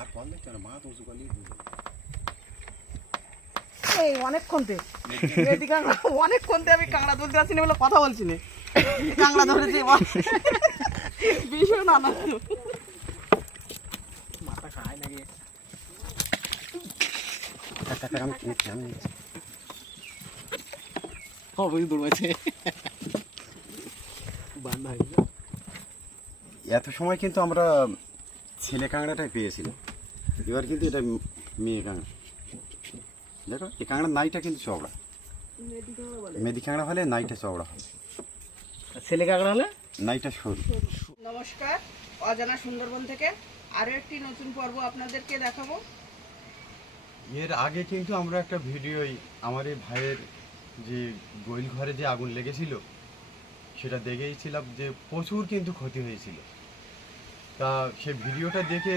হাত পারলে কেন উঁচু করলেই বুঝবে এই অনেকক্ষণ তে কাঁকড়া অনেকক্ষণ তে আমি কাঁকড়া তুলতে আসছি না বলে কথা বলছি না। কাঁকড়া ধরেছি ভীষণ আনন্দ। মাথা খায় বান্ধা হয়েছে এত সময় কিন্তু আমরা ছেলে কাঁকড়াটাই পেয়েছিলাম। এবার কিন্তু এটা মেয়ে কাঁকড়া। দেখো এই কাঁকড়ার নাইটা কিন্তু চওড়া। মেদি কাঁকড়া হলে নাইটা চওড়া হয়। ছেলে কাঁকড়া হলে? নাইটা সরু। নমস্কার অজানা সুন্দরবন থেকে আরও একটি নতুন পর্ব আপনাদেরকে দেখাবো। এর আগে কিন্তু আমরা একটা ভিডিওই আমার এই ভাইয়ের যে গোইল ঘরে যে আগুন লেগেছিল সেটা দেখেইছিলাম যে প্রচুর কিন্তু ক্ষতি হয়েছিল। তা সে ভিডিওটা দেখে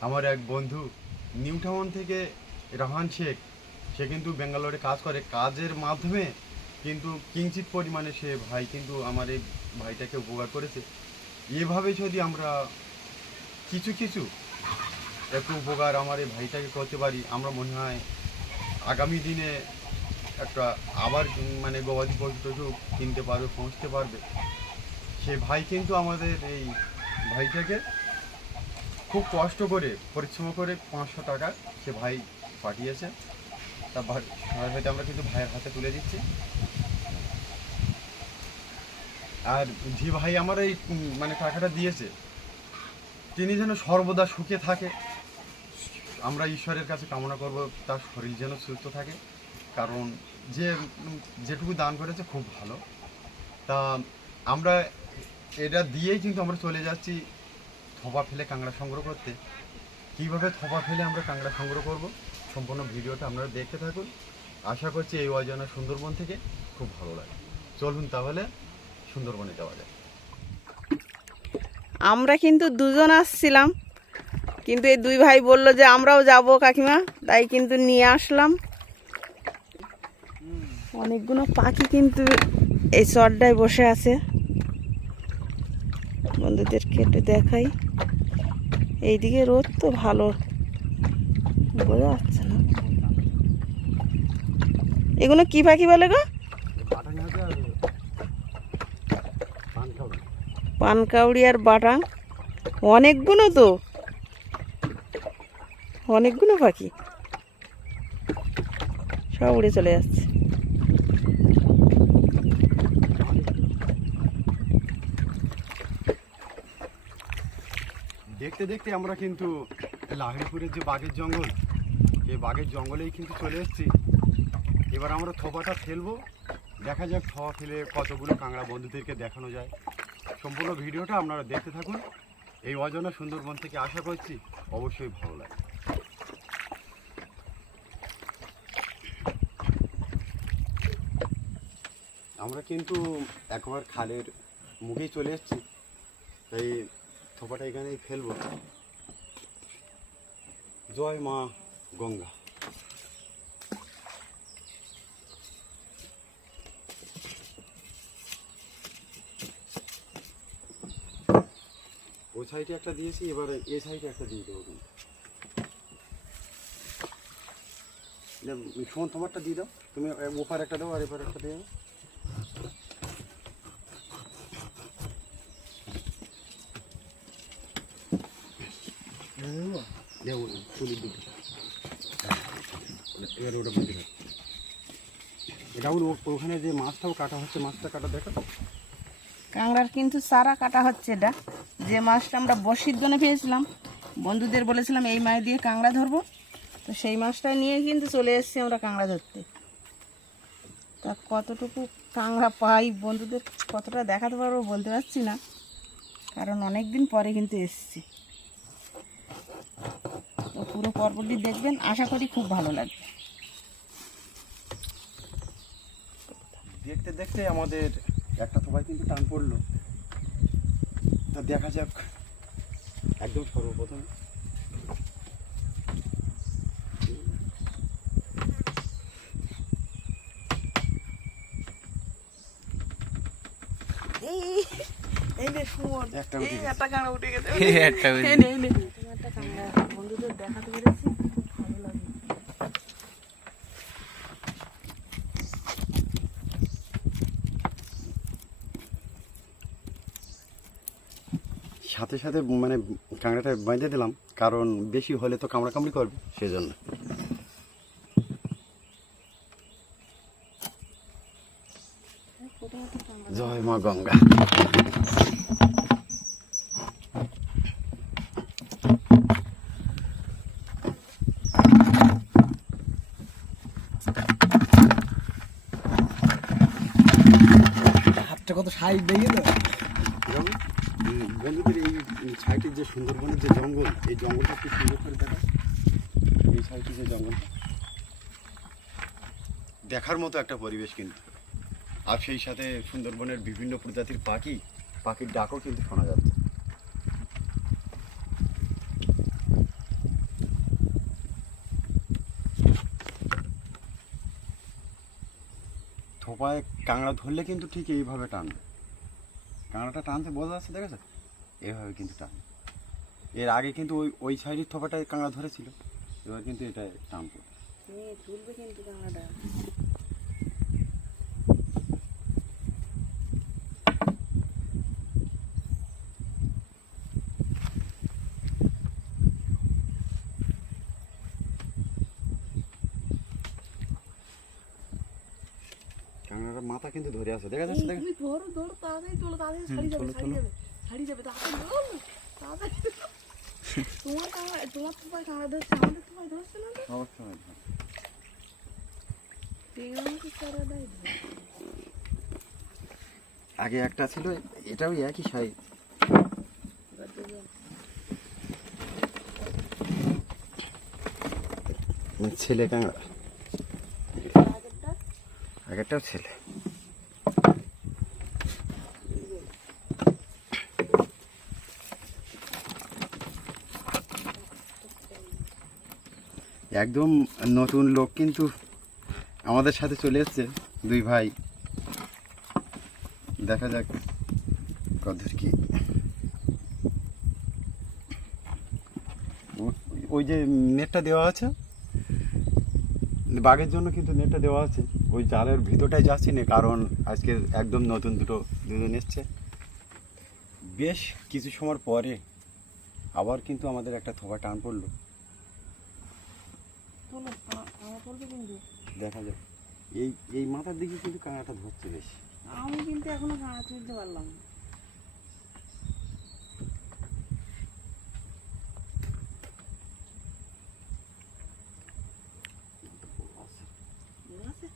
আমার এক বন্ধু নিউ টাউন থেকে রাহান শেখ, সে কিন্তু বেঙ্গালোরে কাজ করে। কাজের মাধ্যমে কিন্তু কিঞ্চিত পরিমাণে সে ভাই কিন্তু আমার এই ভাইটাকে উপকার করেছে। এভাবে যদি আমরা কিছু কিছু একটু উপকার আমার এই ভাইটাকে করতে পারি, আমরা মনে হয় আগামী দিনে একটা আবার মানে গবাদি পশু টশু কিনতে পারবে, পৌঁছতে পারবে। সে ভাই কিন্তু আমাদের এই ভাইটাকে খুব কষ্ট করে, পরিশ্রম করে পাঁচশো টাকা সে ভাই পাঠিয়েছে। তা ভাই হয়তো আমরা কিন্তু ভাইয়ের হাতে তুলে দিচ্ছি। আর যে ভাই আমার এই মানে টাকাটা দিয়েছে। তিনি যেন সর্বদা সুখে থাকে। আমরা ঈশ্বরের কাছে কামনা করব, তার শরীর যেন সুস্থ থাকে। কারণ যে যেটুকু দান করেছে খুব ভালো। তা আমরা এটা দিয়েই কিন্তু আমরা চলে যাচ্ছি থোপা ফেলে কাঁকড়া সংগ্রহ করতে। কীভাবে থোপা ফেলে আমরা কাঁকড়া সংগ্রহ করব, সম্পূর্ণ ভিডিওটা আপনারা দেখতে থাকুন। আশা করছি এই অজানা সুন্দরবন থেকে খুব ভালো লাগে। চলুন তাহলে সুন্দরবনে যাওয়া যায় আমরা কিন্তু দুজন আসছিলাম, কিন্তু এই দুই ভাই বলল যে আমরাও যাব কাকিমা, তাই কিন্তু নিয়ে আসলাম। অনেকগুলো পাখি কিন্তু এই চরডায় বসে আছে। বন্ধুদের কেটে দেখাই। এইদিকে রোদ তো ভালো। বোঝা যাচ্ছে না। এগুলো কি পাখি বলে গো? পানকাউড়ি আর বাটাং। অনেকগুলো তো। অনেকগুলো পাখি। সব উড়ে চলে যাচ্ছে। দেখতে দেখতে আমরা কিন্তু লাহিড়িপুরের যে বাঘের জঙ্গল, এই বাঘের জঙ্গলেই কিন্তু চলে এসেছি। এবার আমরা থোপাটা ফেলব। দেখা যাক থোপা ফেলে কতগুলো কাঁকড়া বন্ধুদেরকে দেখানো যায়। সম্পূর্ণ ভিডিওটা আপনারা দেখতে থাকুন। এই অজানা সুন্দরবন থেকে আশা করছি অবশ্যই ভালো লাগে আমরা কিন্তু একবার খালের মুখেই চলে এসেছি। তাই থোপাটা এখানেই ফেলব। জয় মা গঙ্গা। ওই সাইডে একটা দিয়েছি, এবারে এ সাইডে একটা দিয়ে দেবো কিন্তু। ফোন তোমারটা দিয়ে দাও। তুমি ওপার একটা দাও আর এপার একটা দিয়ে দাও দেবো তুলি দিকে কিন্তু যে মাছটা আমরা বসির জন্য পেয়েছিলাম, বন্ধুদের বলেছিলাম, এই মাছ দিয়ে কাঁকড়া ধরবো। তো সেই মাছটা নিয়ে কিন্তু চলে এসেছি আমরা কাঁকড়া ধরতে। তা কতটুকু কাঁকড়া পাই বন্ধুদের, কতটা দেখাতে পারব বলতে পারছি না, কারণ অনেক দিন পরে কিন্তু এসেছি। পুরো পর্বটি দেখবেন। আশা করি খুব ভালো লাগবে। দেখতে দেখতে আমাদের একটা সবাই কিন্তু টান পড়ল। তা দেখা যাক। একদম সর্বপ্রথম। এই এই নে একটা উঠে এই গেছে। একটা উঠে দেখাতে পেরেছি। খুব ভালো লাগে। সাথে সাথে মানে কাঁকড়াটা বেঁধে দিলাম কারণ বেশি হলে তো কামড়া কামড়ি করবে সেজন্য। প্রথমত জয় মা গঙ্গা হাতটা কত সাইড দেখে তো বন্ধুদের এই সাইডের যে সুন্দরবনের যে জঙ্গল, এই জঙ্গলটা খুব সুন্দর করে দেখা এই সাইডে যে জঙ্গলটা দেখার মতো একটা পরিবেশ কিন্তু। আর সেই সাথে সুন্দরবনের বিভিন্ন প্রজাতির পাখি, পাখির ডাকও কিন্তু শোনা যাচ্ছে। থোপায় কাঁকড়া ধরলে কিন্তু ঠিক এইভাবে টানবে। কাঁকড়াটা টানতে বোঝা যাচ্ছে দেখেছ? এভাবে কিন্তু টান। এর আগে কিন্তু ওই ওই সাইডের থোপাটায় কাঁকড়া ধরেছিল। এবার কিন্তু এটা টান পড়ে। তুলবে কিন্তু মাথা কিন্তু ধরে আছে দেখা যাচ্ছে তুমি ধরো ধরো তাড়াতাড়ি তোলো তাড়াতাড়ি ছাড়ি যাবে ছাড়ি যাবে ছাড়ি যাবে তাড়াতাড়ি তাড়াতাড়ি তোমার তোমার ধরছে আমাদের তোমার ধরছে না তো? অবশ্যই আগে একটা ছিল এটাও একই সাইজ ছেলে কাঁকড়া আগেরটাও ছেলে। একদম নতুন লোক কিন্তু আমাদের সাথে চলে এসছে দুই ভাই। দেখা যাক কদের কি। ওই যে নেটটা দেওয়া আছে, বাঘের জন্য কিন্তু নেটটা দেওয়া আছে। ওই জালের ভিতরটাই যাচ্ছি না কারণ আজকে একদম নতুন দুটো দুজন এসছে। বেশ কিছু সময় পরে আবার কিন্তু আমাদের একটা থোপা টান পড়ল। দেখা যাক। এই এই মাথার দিকে কিন্তু কাঁকড়াটা ধরছে বেশি। আমি কিন্তু এখনও কাঁকড়া তুলতে পারলাম না ঠিক আছে?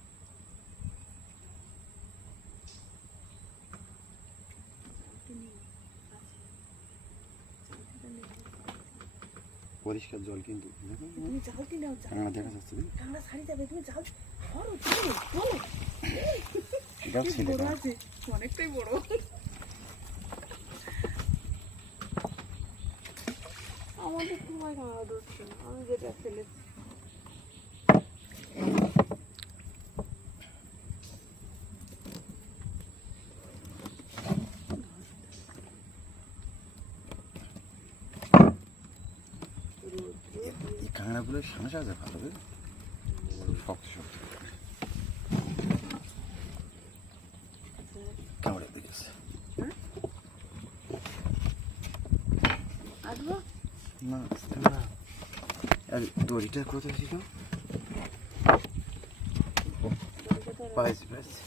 পরিষ্কার জল কিন্তু তুমি জালটি নাও কাঁকড়া দেখা যাচ্ছে কাঁকড়া ছাড়ি যাবে তুমি জাল ধরো ধরো ধরো। এটাও বেশ ছেলে বড় কাঁকড়া। আছে? অনেকটাই বড়। আমাদের সময় কাঁকড়া ধরছে আমি যেটা ফেলেছি এই কাঁকড়াগুলো সাঁসা আছে ভালো শক্ত শক্ত কামড়ে না আর দড়িটা কোথায় ছিল? পাইছি পাইছি।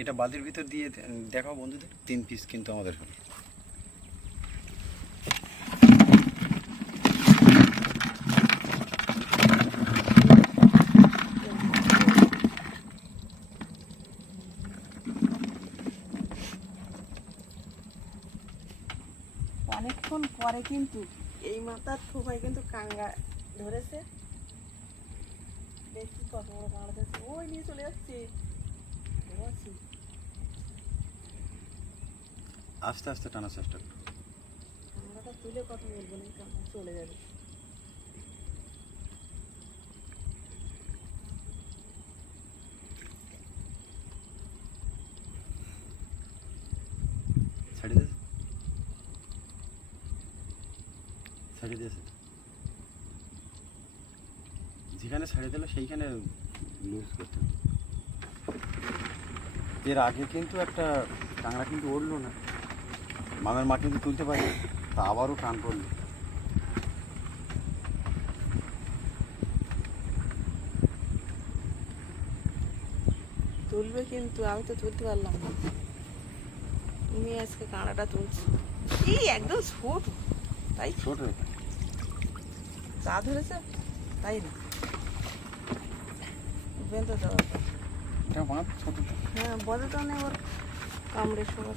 এটা বালির ভিতর দিয়ে দেখাও বন্ধুদের। তিন পিস কিন্তু আমাদের হবে। অনেকক্ষণ পরে কিন্তু এই মাথার ঠোকায় কিন্তু কাঙ্গা ধরেছে। দেখি কত বড় কাঁড়া ওই নিয়ে চলে যাচ্ছে। আস্তে আস্তে টানার চেষ্টা করো। তুলে কথা বলব না চলে যাবে। ছাড়িয়ে দিয়েছে? ছাড়িয়ে দিয়েছে? যেখানে ছাড়িয়ে দিল সেইখানে লুজ করতে এর আগে কিন্তু একটা কাঁকড়া কিন্তু উঠল না। মামের মাটি কিন্তু তুলতে পারে তা আবারও টান পড়ল তুলবে কিন্তু আমি তো তুলতে পারলাম না। তুমি আজকে কাঁকড়াটা তুলছি। এই একদম ছোট। তাই ছোট। চা ধরেছে তাই না? বেঁধে দেওয়া হ্যাঁ বলে তো অনেক ওর কামড়ে সবার।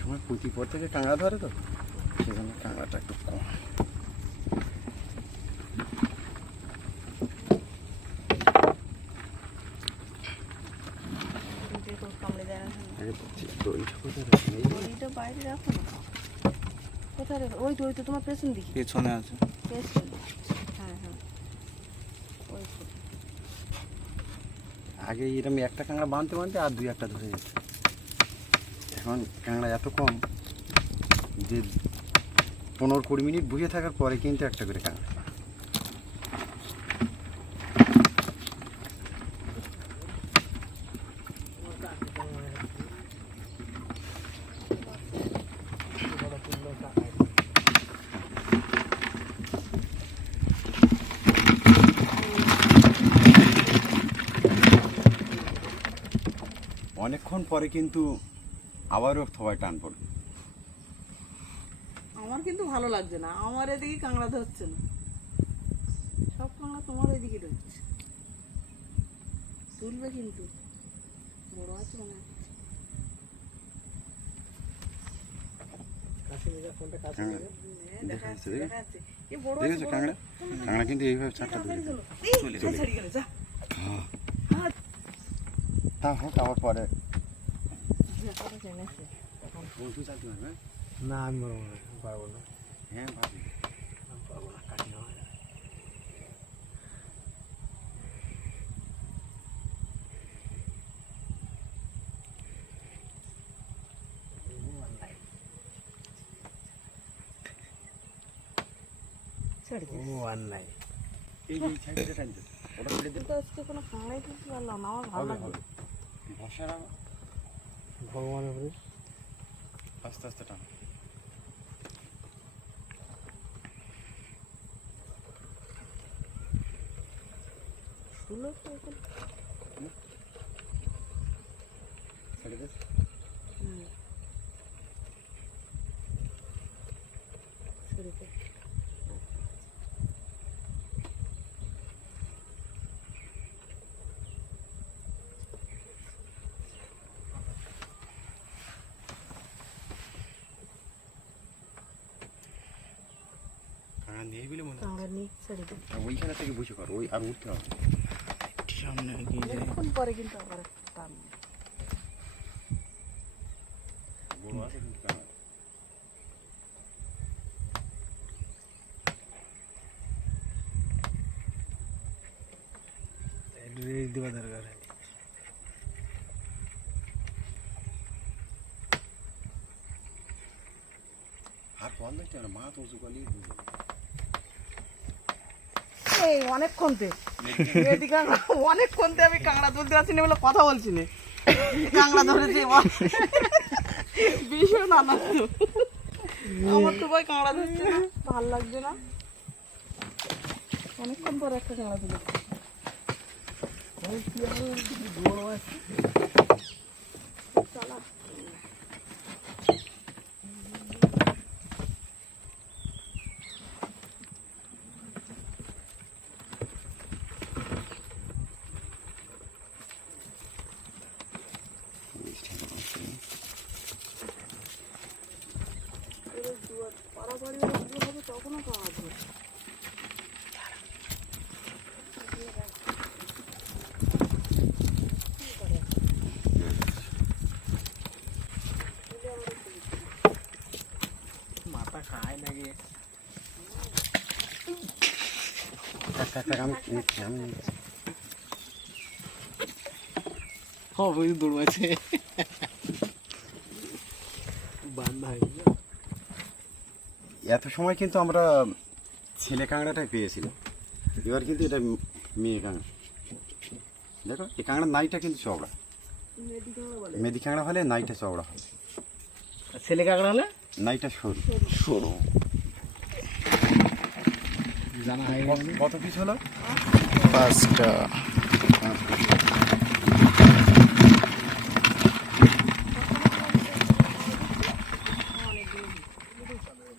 কোথায় রাখি? এই যে। ওইটা বাইরে রাখো না। কোথায় রেখো? ওই তো ওই তো তোমার পেছন দিকে। পেছনে আছে। পেছন হ্যাঁ হ্যাঁ। ওই তো। আগে এরকম একটা কাঁকড়া বাঁধতে বাঁধতে আর দুই একটা ধরে যেত এখন কাঁকড়া এত কম যে পনেরো কুড়ি মিনিট বুঝে থাকার পরে কিন্তু একটা করে কাঁকড়া অনেকক্ষণ পরে কিন্তু আবারও সবাই টান পড়বে আমার কিন্তু ভালো লাগছে না। আমার এদিকে কাঁকড়া ধরছে না। সব কাঁকড়া তোমার ওইদিকে ধরছে। তুলবে কিন্তু। বড় আছে মনে কাঁকড়া হ্যাঁ, কিন্তু এইভাবে চারটা। চলো। চলে। ছাড়িয়ে হ্যাঁ, আবার পরে যা, কথা জেনেছে। এখন বন্ধু চালতে পারবে না, আমি পারব না। পারব না হ্যাঁ পারব না ও আর নাই এই যে সাইডটা টানতে ওটা ছেড়ে দিন তো আজকে কোনো কাঁকড়াই তুলতে পারলাম না আমার ভালো হবে বর্ষার ভগবানের উপরে আস্তে আস্তে টান। শুলো তো এখন। ছেড়ে দে হুম। ছেড়ে দে। কাঁকড়া নেই বলে মনে ছেড়ে। আর ওইখানে থেকে বসে কর ওই আর উঠতে হবে সামনে এগিয়ে যাই অনেকক্ষণ পরে কিন্তু আবার টান বড় আছে কিন্তু কাঁকড়া রেস দেওয়া দরকার আর কল দেখতে হবে না মা তো উঁচু করলেই বুঝবে এই অনেকক্ষণ তে এদিকে কাঁকড়া- অনেকক্ষণ তে আমি কাঁকড়া তুলতে পারছি না বলে কথা বলছি না। কাঁকড়া ধরেছি ভীষণ আনন্দ। আমার তো ভাই কাঁকড়া ধরছে না ভালো লাগছে না। অনেকক্ষণ পর একটা কাঁকড়া তখনও কাঁকড়া ধরে দৌড়াচ্ছে এত সময় কিন্তু আমরা ছেলে কাঁকড়াটাই পেয়েছিলাম এবার কিন্তু এটা মেয়ে কাঁকড়া দেখো এই কাঁকড়ার নাইটা কিন্তু চওড়া মেদি কাঁকড়া হলে নাইটা চওড়া হবে ছেলে কাঁকড়া হলে নাইটা সরু সরু জানা কত- পিস হলো? পাঁচটা।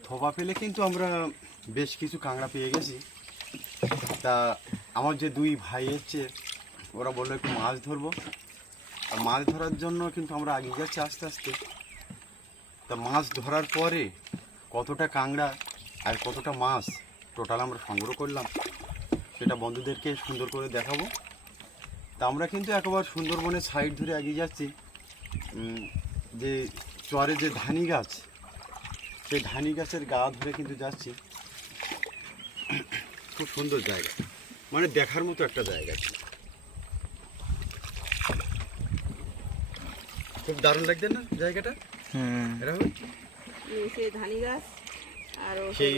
থোপা পেলে কিন্তু আমরা বেশ কিছু কাঁকড়া পেয়ে গেছি। তা আমার যে দুই ভাই এসছে ওরা বলল একটু মাছ ধরবো। আর মাছ ধরার জন্য কিন্তু আমরা এগিয়ে যাচ্ছি আস্তে আস্তে। তা মাছ ধরার পরে কতটা কাঁকড়া আর কতটা মাছ টোটাল আমরা সংগ্রহ করলাম, সেটা বন্ধুদেরকে সুন্দর করে দেখাবো। তা আমরা কিন্তু একেবারে সুন্দরবনের সাইড ধরে এগিয়ে যাচ্ছি। যে চরে যে ধানি গাছ, সেই ধানি গাছের গা ধরে কিন্তু যাচ্ছি। খুব সুন্দর জায়গা মানে দেখার মতো একটা জায়গা। ছিল। খুব দারুণ লাগছে না জায়গাটা? সেই ধানি গাছ আর সেই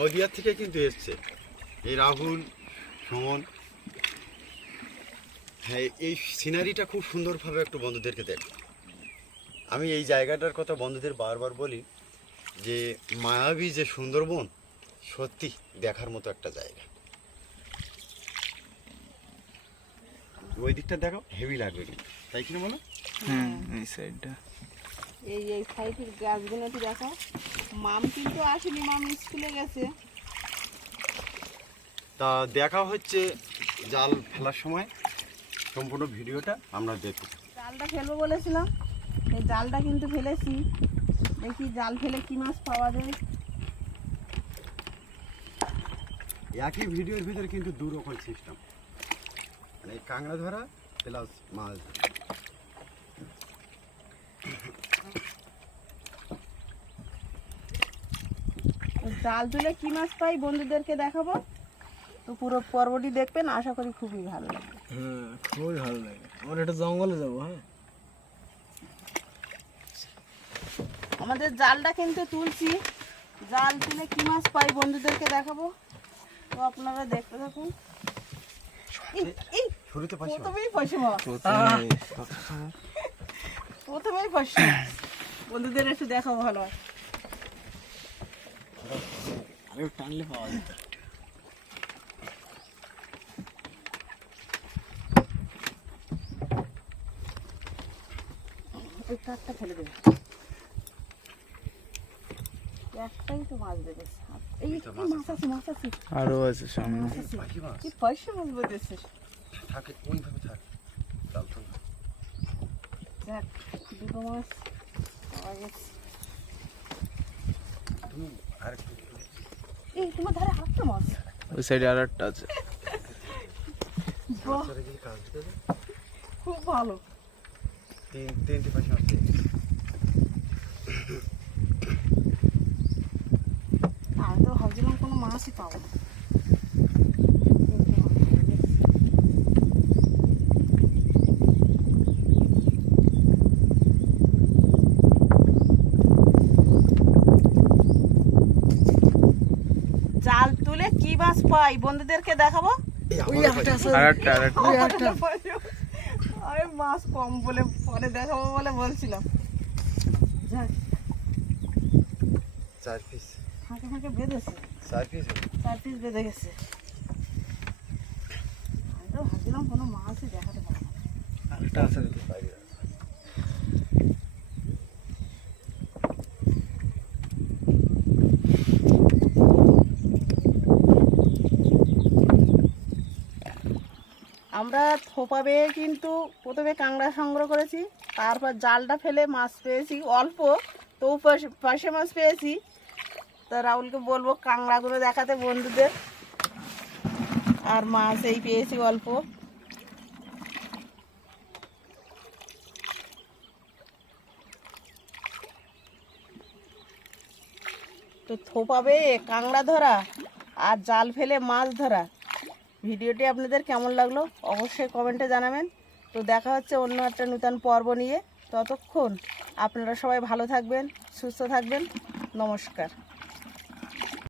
নদিয়া থেকে কিন্তু এসছে। এই রাহুল সুমন। হ্যাঁ এই সিনারিটা খুব সুন্দরভাবে একটু বন্ধুদেরকে দেখ। আমি এই জায়গাটার কথা বন্ধুদের বারবার বলি যে মায়াবী যে সুন্দরবন সত্যি দেখার মতো একটা জায়গা। ওই দিকটা দেখো হেভি লাগবে কিন্তু। তাই কিনা বলো? হুম এই সাইডটা এই এই সাইডের গাছগুলো একটু দেখো? মাম কিন্তু আসেনি মাম স্কুলে গেছে। তা দেখা হচ্ছে জাল ফেলার সময়। সম্পূর্ণ ভিডিওটা আমরা দেখব। জালটা ফেলব বলেছিলাম। এই জালটা কিন্তু ফেলেছি। দেখি জাল ফেলে কি মাছ পাওয়া যায়। একই ভিডিওর ভিতরে কিন্তু দু রকম সিস্টেম মানে কাঁকড়া ধরা প্লাস মাছ ধরা। জাল তুলে কি মাছ পাই বন্ধুদেরকে দেখাবো? তো পুরো পর্বটি দেখবেন আশা করি খুবই ভালো লাগবে। হ্যাঁ খুবই ভালো লাগে। আমরা একটা জঙ্গলে যাব হ্যাঁ? আমাদের জালটা কিন্তু তুলছি। জাল তুলে কি মাছ পাই বন্ধুদেরকে দেখাবো। তো আপনারা দেখতে থাকুন। প্রথমেই ফসে বন্ধুদের একটু দেখাবো ভালো হয় টানলে পাওয়া যেত ওই একটাই তো মাছ বেঁধেছে আরও আছে সামনে কি পয়সা মাছ বেঁধেছে থাকে ওইভাবে থাক চাল না। দেখ দুটো মাছ আর একটু এই তোমার ধারে মাছ। ওই সাইডে আর একটা আছে। খুব ভালো। তিন তিনটে মাছ আমি তো ভাবছিলাম কোনো মাছই পাবো না। কি মাছ পাই বন্ধুদেরকে দেখাবো। আর মাছ কম বলে পরে দেখাবো বলে বলছিলাম। চার পিস ফাঁকে ফাঁকে বেঁধেছে। চার পিস চার পিস বেঁধে গেছে। আমি তো ভাবছিলাম কোনো মাছই দেখাতে পারব আরেকটা আছে আমরা থোপা বেয়ে কিন্তু প্রথমে কাঁকড়া সংগ্রহ করেছি, তারপর জালটা ফেলে মাছ পেয়েছি, অল্প তো পাশে মাছ পেয়েছি। তা রাহুলকে বলব কাঁকড়াগুলো দেখাতে বন্ধুদের। আর মাছ এই পেয়েছি অল্প। তো থোপা বেয়ে কাঁকড়া ধরা আর জাল ফেলে মাছ ধরা। ভিডিওটি আপনাদের কেমন লাগল অবশ্যই কমেন্টে জানাবেন। তো দেখা হচ্ছে অন্য একটা নূতন পর্ব নিয়ে। ততক্ষণ আপনারা সবাই ভালো থাকবেন, সুস্থ থাকবেন। নমস্কার।